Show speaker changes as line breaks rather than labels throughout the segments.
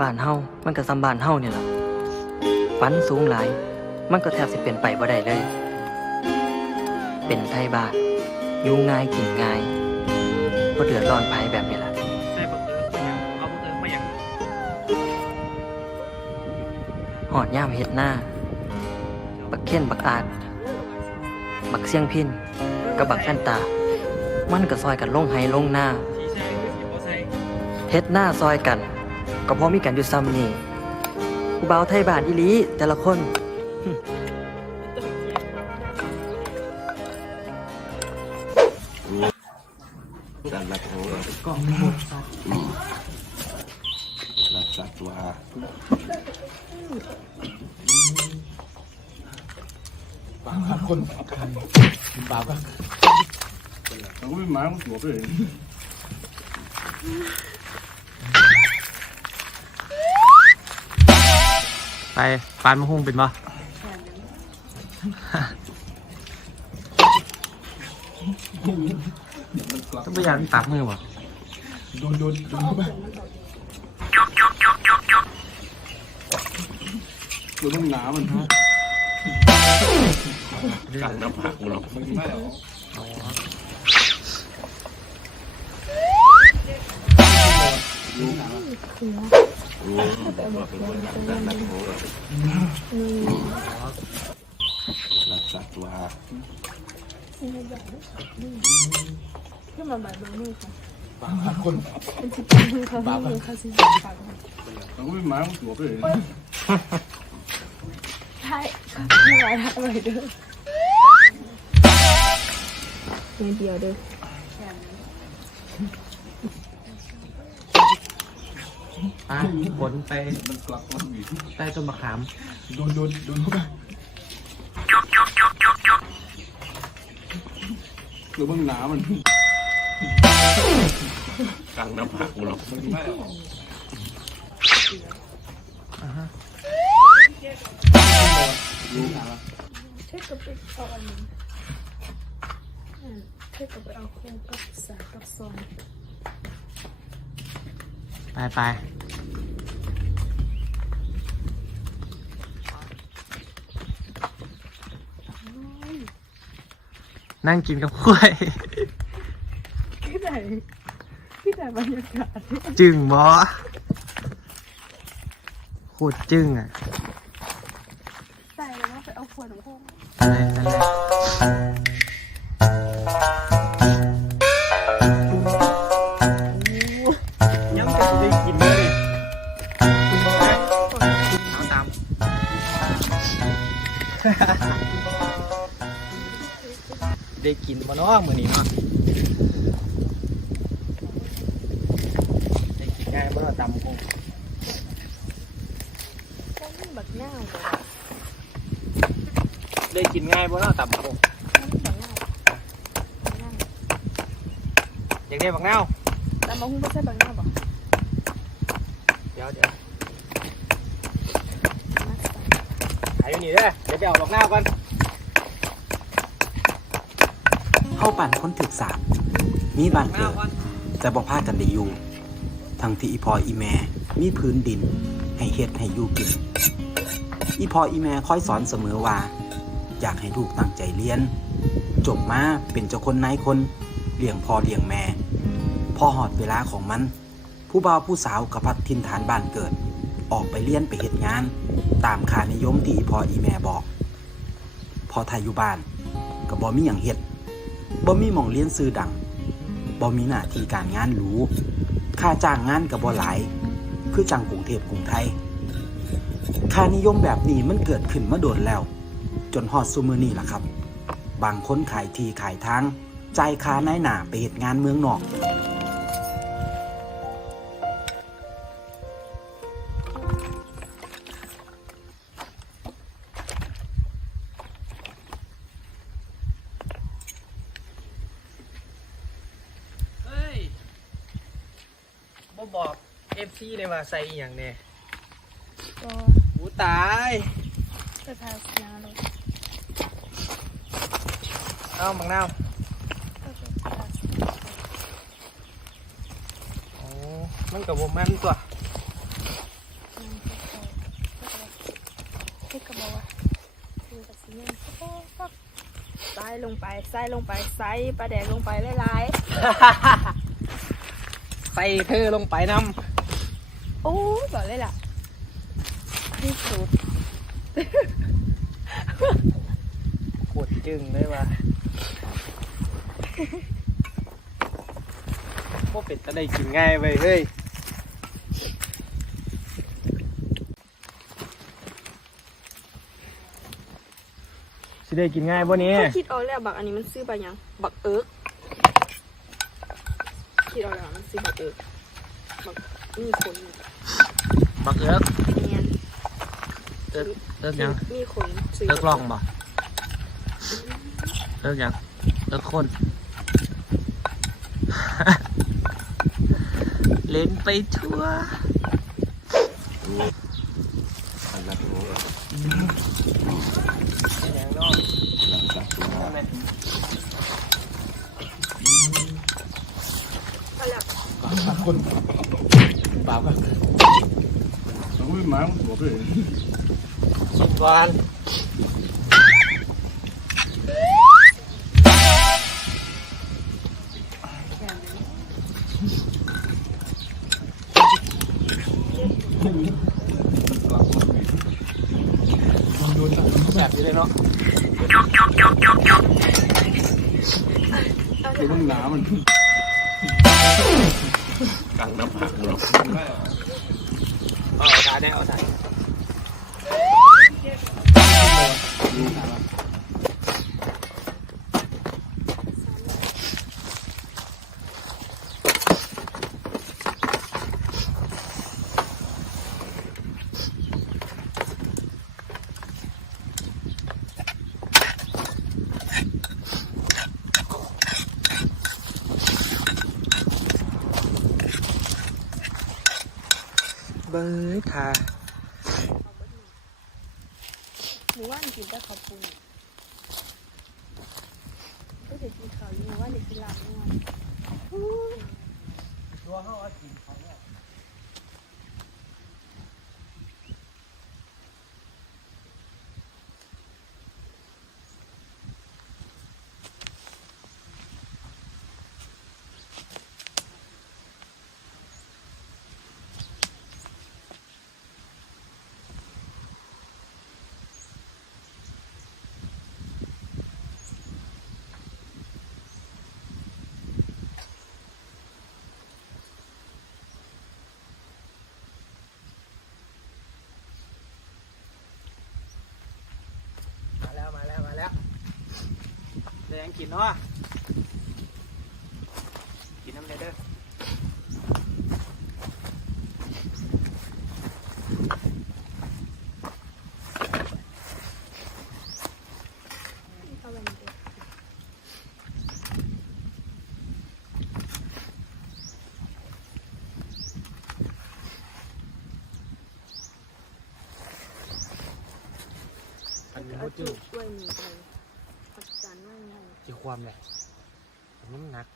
บ้านเฮามันก็ซ้ำบ้านเฮานี่ล่ะฝันสูงหลาย มันก็แทบสิเป็นไปบ่ได้เลย เป็นไทยบ้านอยู่ง่ายกินง่ายบ่เดือดร้อนภัยแบบนี้ล่ะ
ใส่บักเอิงมาอย่างเอาบักเอิงมาอย่าง
หอดย่ามเฮ็ดหน้า บักเค้นบักอาด บักเสียงพินกับบักแฟนตา มันก็ซอยกันลงไห้ลงหน้า
สีใส่คือสีบ่ใส่
เฮ็ดหน้าซอยกัน ก็เพราะมีกันอยู่ซ้ำนี่ผู้บ่าวไทยบ้านอีหลีแต่ละคน
การรักของเรา
กล่องหมดครับ
รักสัตว์ว่า
คนบาปก็
เราก็ไม่มาหัวไปเลย
ไปปานมะฮุ่งเป็นปะต้องพยายามตักมือวะ
โดนโดนโดนเข้าไป
เราต้องหนามันการน้ำผักเรารักสัตว์ว่า
ขึ้นมาบ่ายบางมือค่ะ
บาปคน
เป็น สิบปางมือเขาให้มือเขาสิบาง
เราก็ไม่มาหัวไปเลย
ใช่ไม่ไหวละไหวเด้อเดียวเด้อ
อะผลไป
มันกลับมันบี
ใต้ต้นมะขาม
โดนโดนโดนเข้าไป
เราต้องหนามันการน้ำผักเรา
เท่กับไปเอาอันนี้อืมเท่กับไปเอาคู่กับสายกับซอง
ไปไป นั่งกินกับกล้วย
ที่ไหนที่ไหนบรรยากาศ
จึงบอโคตรจึงอะ
ใส่แล้วไปเอาขวดของพวก
อะไรอะไรยังจะได้กินเลยเอาตาม ได้กินมาเนาะมื้อนี้เนาะได้กินง่ายบ่เนาะตำคง
ก็มีบักหน้าเลย
ได้กินง่ายบ่เนาะตำคง
ก็มีบักหน้าบักหน้า
อยากได้บักนาว
แต่มาหุ้มไม่ใช่บักหน้าบอก
เดี๋ยวเดี๋ยว
มาใส่
ขายอยู่นี่เด้อเดี๋ยวไปเอาบักนาวก่อน
เข้าปั่นคนถึกสามมีบ้านเกิด
ก่อน
แต่บ่พากันได้อยู่ ทั้งที่อีพออีแม่มีพื้นดิน ให้เฮ็ดให้อยู่กิน อีพออีแม่คอยสอนเสมอว่า อยากให้ลูกตั้งใจเรียน จบมาเป็นเจ้าคนนายคนเลี้ยงพอเลี้ยงแม่ พอหอดเวลาของมัน ผู้บ่าวผู้สาวกระพัดทินฐานบ้านเกิด ออกไปเรียนไปเหตุงาน ตามค่านิยมที่อีพออีแม่บอก พอทายอยู่บ้านก็บ่มีหยังเฮ็ด บ่มีหม่องเรียนซื้อดังบ่มีหน้าที่การงานหรูค่าจ้างงานกับบ่หลาย คือจังกรุงเทพกรุงไทย ค่านิยมแบบนี้มันเกิดขึ้นมาโดนแล้ว จนฮอดซูมือนี่ล่ะครับ บางคนขายทีขายทางจ่ายค่านายหน้าไปเหตุงานเมืองนอก
บอกเอฟซีเลยว่าใส่อย่างเนี่
ย
กูตาย
ไปพาสียงลง
เอาบังนาวาโอ้มันกับผมแมันตัวา
ดูใส่ลงไปใส่ลงไปใส่ปลาแดกลงไปหลายๆ
ใส่เธอลงไปน
ๆโอ้ยบอกเลยล่ะที่สุดำ
ปวดจึงเลยว่ะพวกเป็ดจะได้กินง่ายไปเฮ้ยสิได้กินง่ายป่ะนี้
ถ้าคิดเอาแล้วบักอันนี้มันซื้อไปยัง บักเอิร์ก คิดเอาแล้วมันซื้อบักเอิร์กบักมีขน
บักเอิร์ก
เนียน
เอิร์กเอิร์กยัง
มีขนซื้อ
เอิร์กลองบ่เอิร์กยังเอิร์กคนเล่นไปทั่ว
อันนั้นโอ้ย
อย่างนอ กเอาไหม
เอาแล้ว
ปากหาคนปากครับ
เราก็ไม่หมาของตัวเลย
สุกก่อน
โดนโดนโดนเข้าไป
แบบนี้เลยเนาะ
หรือเบิ่งหนามัน กลางน้ำผากกูหรอก
เอาถ่ายได้เอาถ่าย บิ้งถ่า
หนูว่าหนูกินแต่ข้าวปุ้นก็จะกินข้าวอยู่หนูว่าหนูกินลาบแน่นอน
ตัวเขาเอากินเขาเนี่ย มาแล้วมาแล้วมาแล้ว แดงกินเนาะกินน้ำเลยเด้อ
อั
นนี้
เอาจุ
จืด
ช่วยหนูไปผัดจานว่าไง
จี ความเลยอันนี้มันหนัก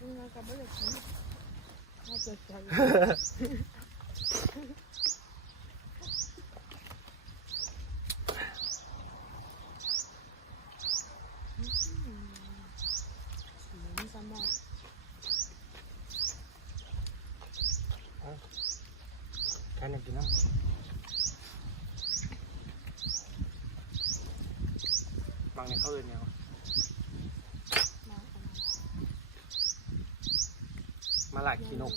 นี่เรากลับบ้านเลยสิน่าจะใช่เหมือนสมอง
แค่นี้กินน้ำบางเนี่ยเขาเอื่นเนี่ย หลาดขี้นก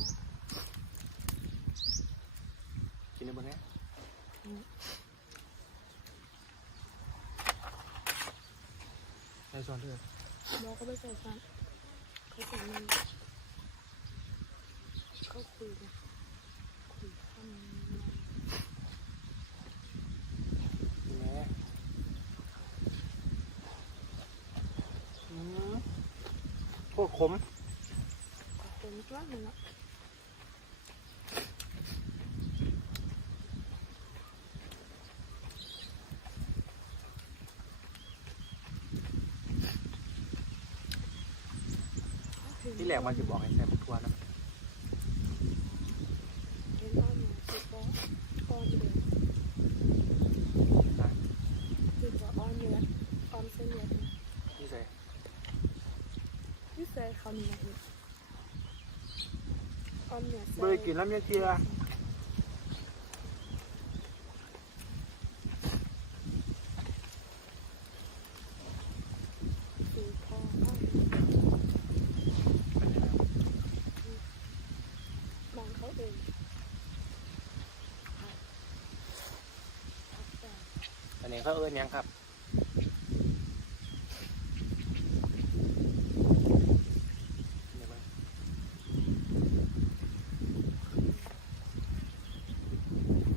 กินได้บ้างไหมใส่ซอนด้วย
น้อเขาไม่ใส่ซ้อนเขาใส่มือเขาคุยนะคุยคำนี่
แหละอืม
พวกขม หนึ่งละ
ที่แหลกมันจะบอกให้ใส่บักทัวนะ
เห็นว่ามันคือก้อนก้อนเดือดคือว่าอ้อนเนื้ออ้อนเส้นเลือด
ที่ใส่
นี่ใส่เขาเนื้ออีก อ้อนเนื้อ
เบยกินแล้วยังเทีย
คือพออ้อนบางเขาเองครับครับแต่
อันนี้เขาเอิ้นหยังครับเดี๋ยวมา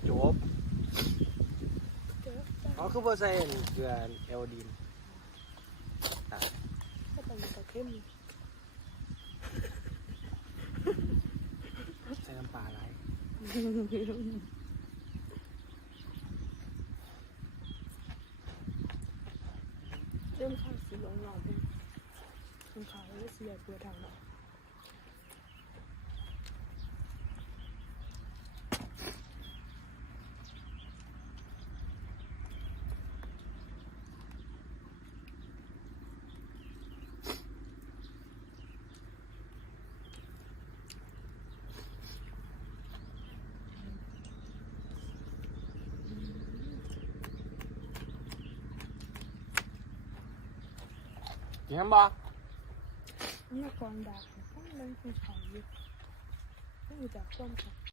จบ
เจอแต่
อ๋อ คือบ่ใส่เกลือเอลดีน
ก็เป็นกระเข้ม
ใส่น้ำปลาอะไร
เริ่มข้าวสีเหลืองหน่อยเป็นเป็นขาวแล้วเสียเปลือกทางหน่อย
กินน้ำบ่
นี่กองดาบต้องเล่นเป็นขาว อยู่ไม่มีจากความขัด